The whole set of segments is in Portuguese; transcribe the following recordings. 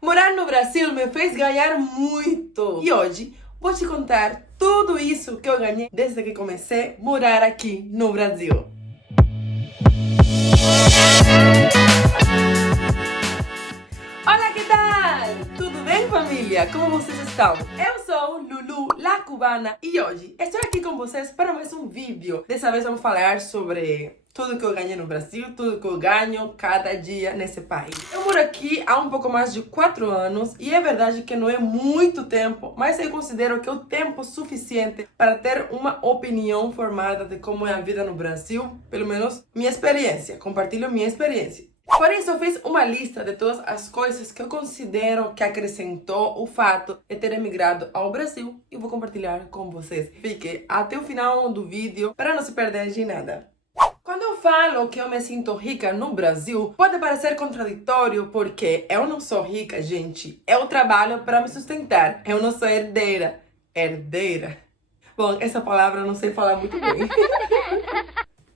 Morar no Brasil me fez ganhar muito. E hoje vou te contar tudo isso que eu ganhei desde que comecei a morar aqui no Brasil. Olá, que tal? Tudo bem, família? Como vocês estão? Eu sou Lulu, la cubana, e hoje estou aqui com vocês para mais um vídeo. Dessa vez vamos falar sobre tudo que eu ganhei no Brasil, tudo que eu ganho cada dia nesse país. Eu moro aqui há um pouco mais de 4 anos e é verdade que não é muito tempo, mas eu considero que é o tempo suficiente para ter uma opinião formada de como é a vida no Brasil, pelo menos minha experiência. Compartilho minha experiência. Por isso, eu fiz uma lista de todas as coisas que eu considero que acrescentou o fato de ter emigrado ao Brasil e vou compartilhar com vocês. Fique até o final do vídeo para não se perder de nada. Quando eu falo que eu me sinto rica no Brasil, pode parecer contraditório porque eu não sou rica, gente. Eu trabalho para me sustentar. Eu não sou herdeira. Herdeira? Bom, essa palavra eu não sei falar muito bem.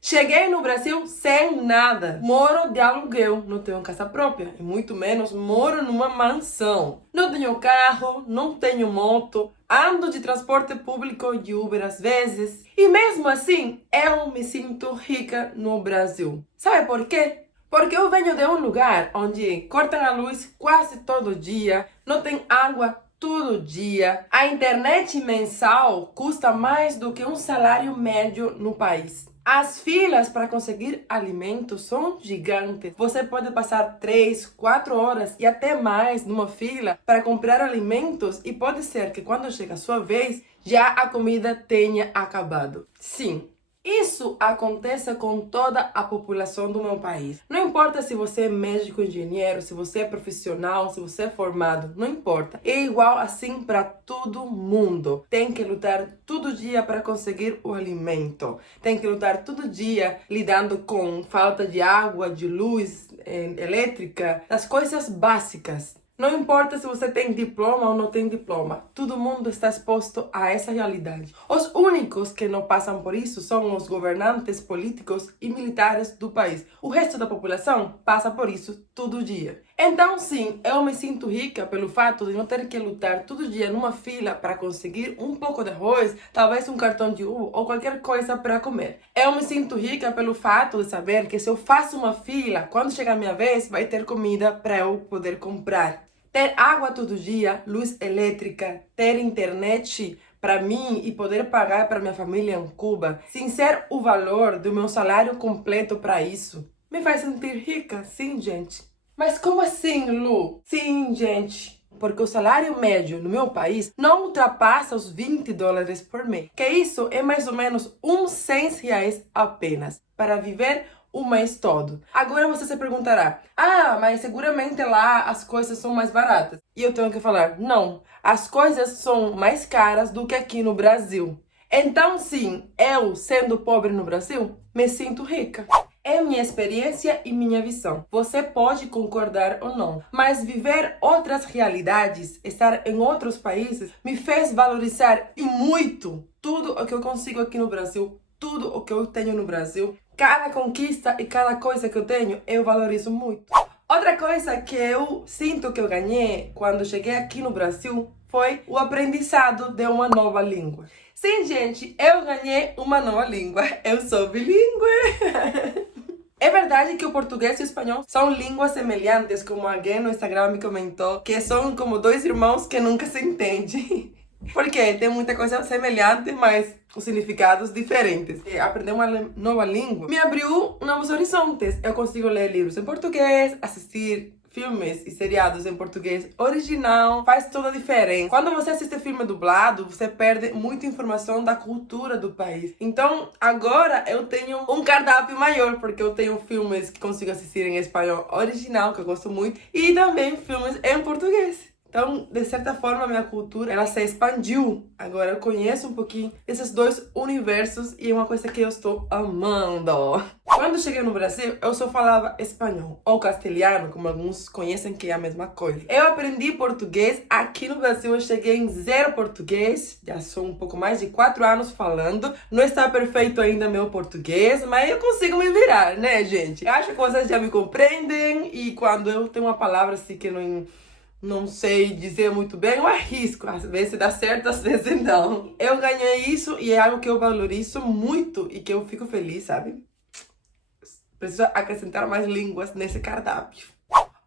Cheguei no Brasil sem nada. Moro de aluguel, não tenho casa própria. E muito menos moro numa mansão. Não tenho carro, não tenho moto. Ando de transporte público de Uber às vezes. E mesmo assim, eu me sinto rica no Brasil. Sabe por quê? Porque eu venho de um lugar onde cortam a luz quase todo dia. Não tem água todo dia. A internet mensal custa mais do que um salário médio no país. As filas para conseguir alimentos são gigantes. Você pode passar 3, 4 horas e até mais numa fila para comprar alimentos e pode ser que quando chega a sua vez, já a comida tenha acabado. Sim. Isso acontece com toda a população do meu país. Não importa se você é médico, engenheiro, se você é profissional, se você é formado, não importa. É igual assim para todo mundo. Tem que lutar todo dia para conseguir o alimento. Tem que lutar todo dia lidando com falta de água, de luz elétrica, as coisas básicas. Não importa se você tem diploma ou não tem diploma, todo mundo está exposto a essa realidade. Os únicos que não passam por isso são os governantes políticos e militares do país. O resto da população passa por isso todo dia. Então, sim, eu me sinto rica pelo fato de não ter que lutar todo dia numa fila para conseguir um pouco de arroz, talvez um cartão de uva ou qualquer coisa para comer. Eu me sinto rica pelo fato de saber que se eu faço uma fila, quando chegar a minha vez, vai ter comida para eu poder comprar. Ter água todo dia, luz elétrica, ter internet para mim e poder pagar para minha família em Cuba, sem ser o valor do meu salário completo para isso, me faz sentir rica, sim, gente. Mas como assim, Lu? Sim, gente. Porque o salário médio no meu país não ultrapassa os $20 por mês. Que isso é mais ou menos uns R$100 apenas para viver o mês todo. Agora você se perguntará, mas seguramente lá as coisas são mais baratas. E eu tenho que falar, não, as coisas são mais caras do que aqui no Brasil. Então sim, eu, sendo pobre no Brasil, me sinto rica. É minha experiência e minha visão. Você pode concordar ou não, mas viver outras realidades, estar em outros países, me fez valorizar e muito tudo o que eu consigo aqui no Brasil, tudo o que eu tenho no Brasil. Cada conquista e cada coisa que eu tenho, eu valorizo muito. Outra coisa que eu sinto que eu ganhei quando cheguei aqui no Brasil foi o aprendizado de uma nova língua. Sim, gente, eu ganhei uma nova língua. Eu sou bilíngue. É verdade que o português e o espanhol são línguas semelhantes, como alguém no Instagram me comentou, que são como dois irmãos que nunca se entendem. Porque tem muita coisa semelhante, mas os significados diferentes. E aprender uma nova língua me abriu novos horizontes. Eu consigo ler livros em português, assistir filmes e seriados em português original, faz toda a diferença. Quando você assiste filme dublado, você perde muita informação da cultura do país. Então, agora eu tenho um cardápio maior, porque eu tenho filmes que consigo assistir em espanhol original, que eu gosto muito, e também filmes em português. Então, de certa forma, a minha cultura, ela se expandiu. Agora eu conheço um pouquinho desses dois universos e é uma coisa que eu estou amando. Quando cheguei no Brasil, eu só falava espanhol ou castelhano, como alguns conhecem que é a mesma coisa. Eu aprendi português aqui no Brasil, eu cheguei em zero português, já sou um pouco mais de 4 anos falando. Não está perfeito ainda meu português, mas eu consigo me virar, né, gente? Eu acho que vocês já me compreendem e quando eu tenho uma palavra assim que Não sei dizer muito bem, eu arrisco. Às vezes dá certo, às vezes não. Eu ganhei isso e é algo que eu valorizo muito e que eu fico feliz, sabe? Preciso acrescentar mais línguas nesse cardápio.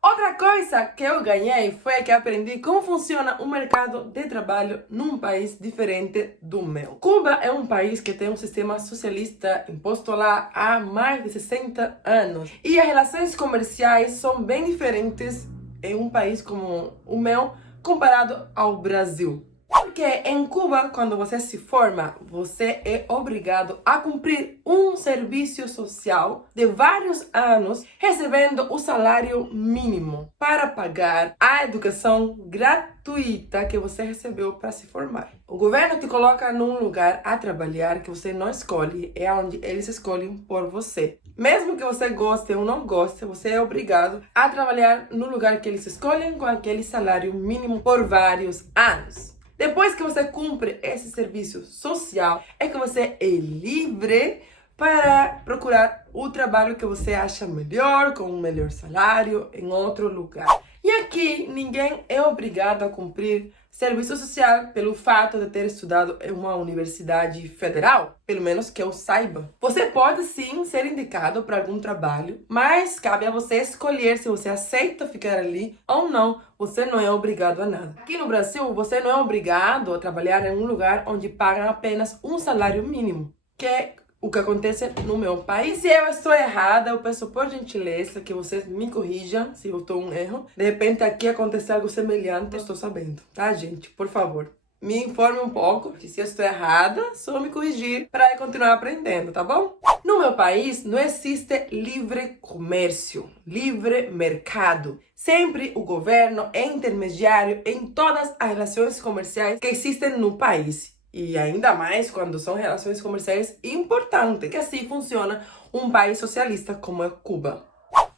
Outra coisa que eu ganhei foi que aprendi como funciona o mercado de trabalho num país diferente do meu. Cuba é um país que tem um sistema socialista imposto lá há mais de 60 anos. E as relações comerciais são bem diferentes em um país como o meu comparado ao Brasil. Porque em Cuba, quando você se forma, você é obrigado a cumprir um serviço social de vários anos, recebendo o salário mínimo para pagar a educação gratuita que você recebeu para se formar. O governo te coloca num lugar a trabalhar que você não escolhe, é onde eles escolhem por você. Mesmo que você goste ou não goste, você é obrigado a trabalhar no lugar que eles escolhem com aquele salário mínimo por vários anos. Depois que você cumpre esse serviço social, é que você é livre para procurar o trabalho que você acha melhor, com um melhor salário, em outro lugar. E aqui, ninguém é obrigado a cumprir serviço social pelo fato de ter estudado em uma universidade federal, pelo menos que eu saiba. Você pode sim ser indicado para algum trabalho, mas cabe a você escolher se você aceita ficar ali ou não. Você não é obrigado a nada. Aqui no Brasil, você não é obrigado a trabalhar em um lugar onde pagam apenas um salário mínimo, que é o que acontece no meu país. Se eu estou errada, eu peço por gentileza que vocês me corrijam se eu estou um erro. De repente aqui aconteceu algo semelhante, eu estou sabendo, tá, gente? Por favor, me informe um pouco. Se eu estou errada, só me corrigir para continuar aprendendo, tá bom? No meu país não existe livre comércio, livre mercado. Sempre o governo é intermediário em todas as relações comerciais que existem no país. E ainda mais quando são relações comerciais importantes, que assim funciona um país socialista como é Cuba.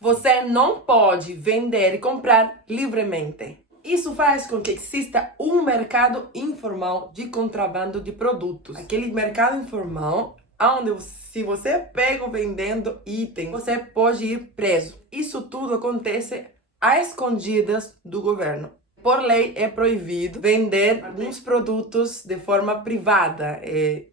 Você não pode vender e comprar livremente. Isso faz com que exista um mercado informal de contrabando de produtos. Aquele mercado informal onde se você é pego vendendo item, você pode ir preso. Isso tudo acontece às escondidas do governo. Por lei, é proibido vender alguns produtos de forma privada.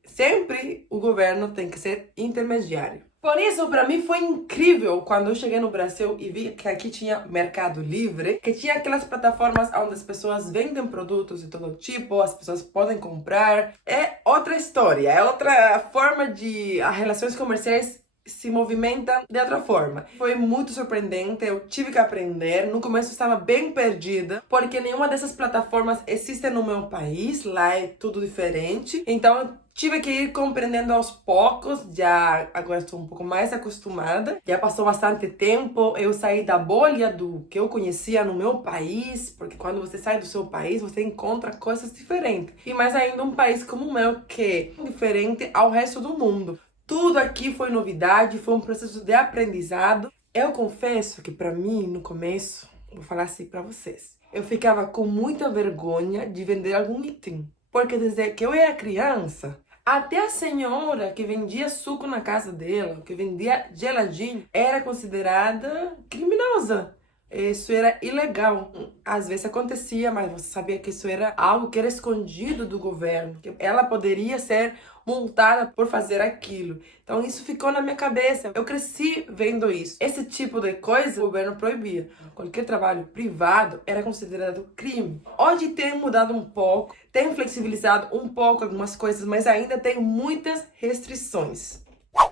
Sempre o governo tem que ser intermediário. Por isso, para mim foi incrível quando eu cheguei no Brasil e vi que aqui tinha Mercado Livre, que tinha aquelas plataformas onde as pessoas vendem produtos de todo tipo, as pessoas podem comprar. É outra história, é outra forma de as relações comerciais se movimenta de outra forma. Foi muito surpreendente, eu tive que aprender. No começo eu estava bem perdida, porque nenhuma dessas plataformas existe no meu país, lá é tudo diferente. Então eu tive que ir compreendendo aos poucos, já agora estou um pouco mais acostumada. Já passou bastante tempo, eu saí da bolha do que eu conhecia no meu país, porque quando você sai do seu país, você encontra coisas diferentes. E mais ainda um país como o meu, que é diferente ao resto do mundo. Tudo aqui foi novidade, foi um processo de aprendizado. Eu confesso que para mim, no começo, vou falar assim para vocês, eu ficava com muita vergonha de vender algum item. Porque desde que eu era criança, até a senhora que vendia suco na casa dela, que vendia geladinho, era considerada criminosa. Isso era ilegal. Às vezes acontecia, mas você sabia que isso era algo que era escondido do governo. Que ela poderia ser multada por fazer aquilo. Então isso ficou na minha cabeça. Eu cresci vendo isso. Esse tipo de coisa o governo proibia. Qualquer trabalho privado era considerado crime. Hoje tem mudado um pouco, tem flexibilizado um pouco algumas coisas, mas ainda tem muitas restrições.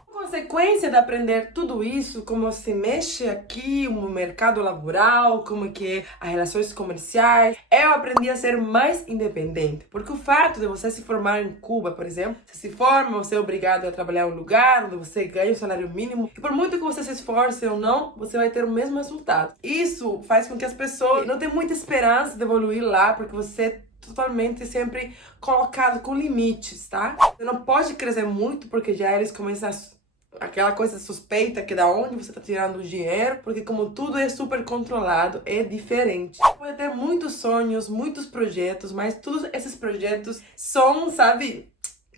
Consequência de aprender tudo isso, como se mexe aqui no mercado laboral, como que é as relações comerciais, eu aprendi a ser mais independente. Porque o fato de você se formar em Cuba, por exemplo, você se forma, você é obrigado a trabalhar em um lugar onde você ganha o salário mínimo, e por muito que você se esforce ou não, você vai ter o mesmo resultado. Isso faz com que as pessoas não tenham muita esperança de evoluir lá, porque você totalmente sempre colocado com limites, tá? Você não pode crescer muito, porque já eles começam aquela coisa suspeita que da onde você tá tirando o dinheiro, porque como tudo é super controlado, é diferente. Pode ter muitos sonhos, muitos projetos, mas todos esses projetos são, sabe,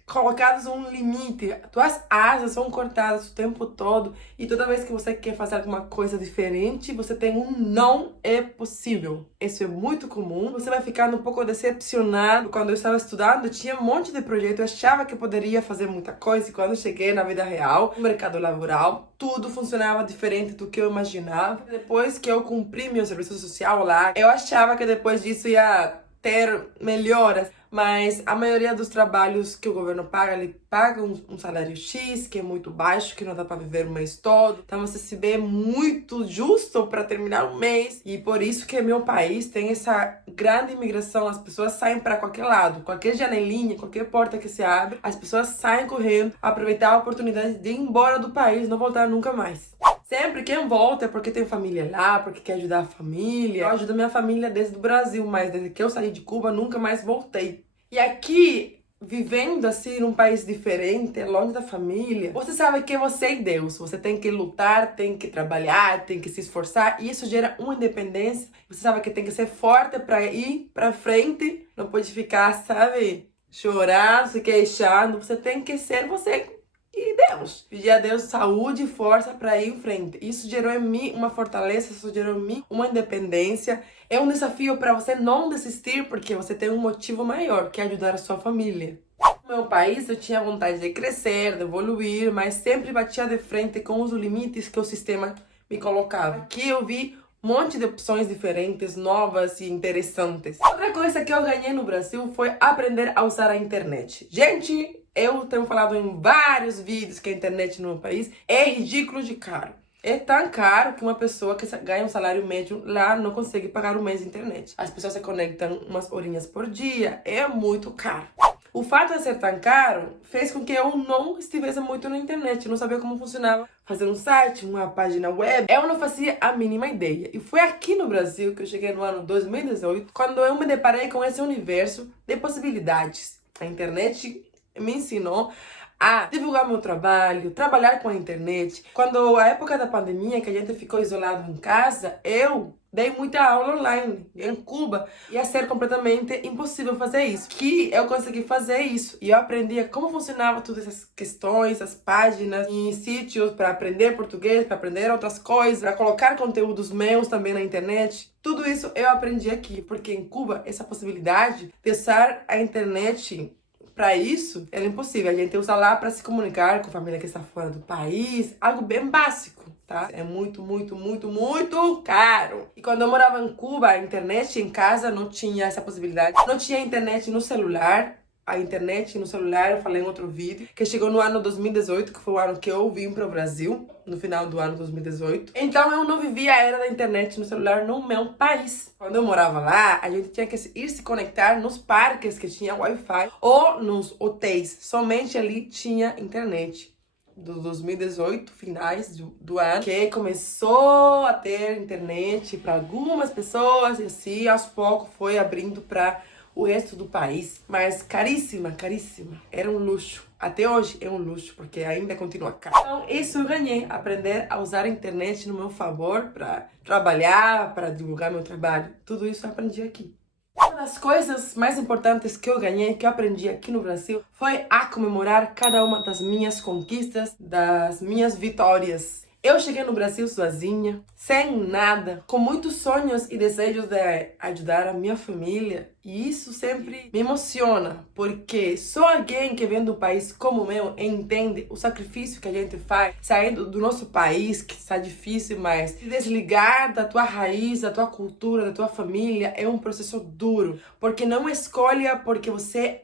colocados um limite. Tuas asas são cortadas o tempo todo e toda vez que você quer fazer alguma coisa diferente, você tem um não é possível. Isso é muito comum. Você vai ficando um pouco decepcionado. Quando eu estava estudando, tinha um monte de projeto, eu achava que eu poderia fazer muita coisa e quando eu cheguei na vida real, no mercado laboral, tudo funcionava diferente do que eu imaginava. Depois que eu cumpri meu serviço social lá, eu achava que depois disso ia ter melhoras, mas a maioria dos trabalhos que o governo paga, ele paga um salário X, que é muito baixo, que não dá para viver o mês todo. Então você se vê muito justo para terminar o mês. E por isso que meu país tem essa grande imigração, as pessoas saem para qualquer lado, qualquer janelinha, qualquer porta que se abre, as pessoas saem correndo, aproveitar a oportunidade de ir embora do país, não voltar nunca mais. Sempre quem volta é porque tem família lá, porque quer ajudar a família. Eu ajudo minha família desde o Brasil, mas desde que eu saí de Cuba, nunca mais voltei. E aqui, vivendo assim num país diferente, longe da família, você sabe que você é Deus. Você tem que lutar, tem que trabalhar, tem que se esforçar. E isso gera uma independência. Você sabe que tem que ser forte para ir para frente. Não pode ficar, sabe, chorando, se queixando. Você tem que ser você e Deus. Pedir a Deus saúde e força para ir em frente. Isso gerou em mim uma fortaleza, isso gerou em mim uma independência. É um desafio para você não desistir, porque você tem um motivo maior, que é ajudar a sua família. No meu país, eu tinha vontade de crescer, de evoluir, mas sempre batia de frente com os limites que o sistema me colocava. Aqui eu vi um monte de opções diferentes, novas e interessantes. Outra coisa que eu ganhei no Brasil foi aprender a usar a internet. Gente, eu tenho falado em vários vídeos que a internet no meu país é ridículo de caro. É tão caro que uma pessoa que ganha um salário médio lá não consegue pagar um mês de internet. As pessoas se conectam umas horinhas por dia, é muito caro. O fato de ser tão caro fez com que eu não estivesse muito na internet, eu não sabia como funcionava fazer um site, uma página web. Eu não fazia a mínima ideia. E foi aqui no Brasil que eu cheguei no ano 2018, quando eu me deparei com esse universo de possibilidades. A internet me ensinou a divulgar meu trabalho, trabalhar com a internet. Quando a época da pandemia, que a gente ficou isolado em casa, eu dei muita aula online em Cuba. Ia ser completamente impossível fazer isso. Que eu consegui fazer isso. E eu aprendi como funcionava todas essas questões, as páginas e sítios para aprender português, para aprender outras coisas, para colocar conteúdos meus também na internet. Tudo isso eu aprendi aqui, porque em Cuba essa possibilidade de usar a internet para isso, era impossível. A gente usa lá para se comunicar com a família que está fora do país, algo bem básico, tá? É muito, muito, muito, muito caro. E quando eu morava em Cuba, a internet em casa não tinha essa possibilidade. Não tinha internet no celular. A internet no celular, eu falei em outro vídeo, que chegou no ano 2018, que foi o ano que eu vim para o Brasil, no final do ano 2018. Então eu não vivia a era da internet no celular no meu país. Quando eu morava lá, a gente tinha que ir se conectar nos parques que tinha Wi-Fi ou nos hotéis. Somente ali tinha internet. Do 2018, finais do ano, que começou a ter internet para algumas pessoas e assim aos poucos foi abrindo para o resto do país, mas caríssima, caríssima. Era um luxo. Até hoje é um luxo, porque ainda continua caro. Então, isso eu ganhei. Aprender a usar a internet no meu favor para trabalhar, para divulgar meu trabalho. Tudo isso eu aprendi aqui. Uma das coisas mais importantes que eu ganhei, que eu aprendi aqui no Brasil, foi a comemorar cada uma das minhas conquistas, das minhas vitórias. Eu cheguei no Brasil sozinha, sem nada, com muitos sonhos e desejos de ajudar a minha família. E isso sempre me emociona, porque só alguém que vem de um país como o meu entende o sacrifício que a gente faz saindo do nosso país, que está difícil, mas se desligar da tua raiz, da tua cultura, da tua família é um processo duro, porque não é escolha porque você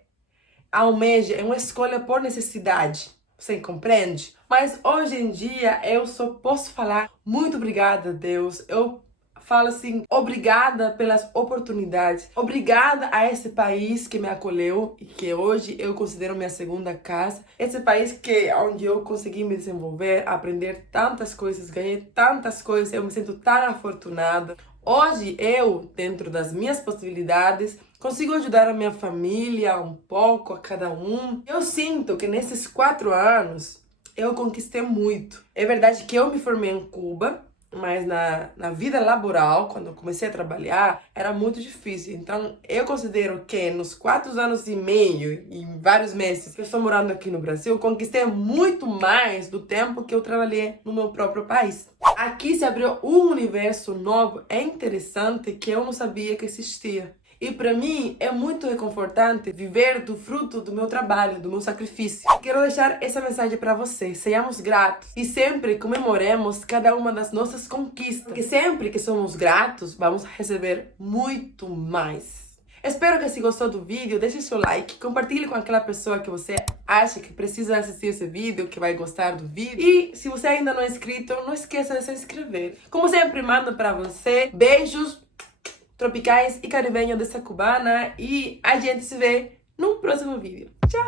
almeja, é uma escolha por necessidade. Você compreende? Mas hoje em dia eu só posso falar muito obrigada, Deus. Eu falo assim, obrigada pelas oportunidades. Obrigada a esse país que me acolheu e que hoje eu considero minha segunda casa. Esse país que onde eu consegui me desenvolver, aprender tantas coisas, ganhei tantas coisas, eu me sinto tão afortunada. Hoje eu, dentro das minhas possibilidades, consigo ajudar a minha família um pouco, a cada um. Eu sinto que nesses 4 anos eu conquistei muito. É verdade que eu me formei em Cuba, Mas na vida laboral, quando eu comecei a trabalhar, era muito difícil. Então, eu considero que nos 4 anos e meio, em vários meses que eu estou morando aqui no Brasil, eu conquistei muito mais do tempo que eu trabalhei no meu próprio país. Aqui se abriu um universo novo, é interessante, que eu não sabia que existia. E para mim é muito reconfortante viver do fruto do meu trabalho, do meu sacrifício. Quero deixar essa mensagem para vocês. Sejamos gratos e sempre comemoremos cada uma das nossas conquistas. Porque sempre que somos gratos, vamos receber muito mais. Espero que se gostou do vídeo, deixe seu like, compartilhe com aquela pessoa que você acha que precisa assistir esse vídeo, que vai gostar do vídeo. E se você ainda não é inscrito, não esqueça de se inscrever. Como sempre, mando para você beijos tropicais e caribenhos dessa cubana e a gente se vê no próximo vídeo. Tchau!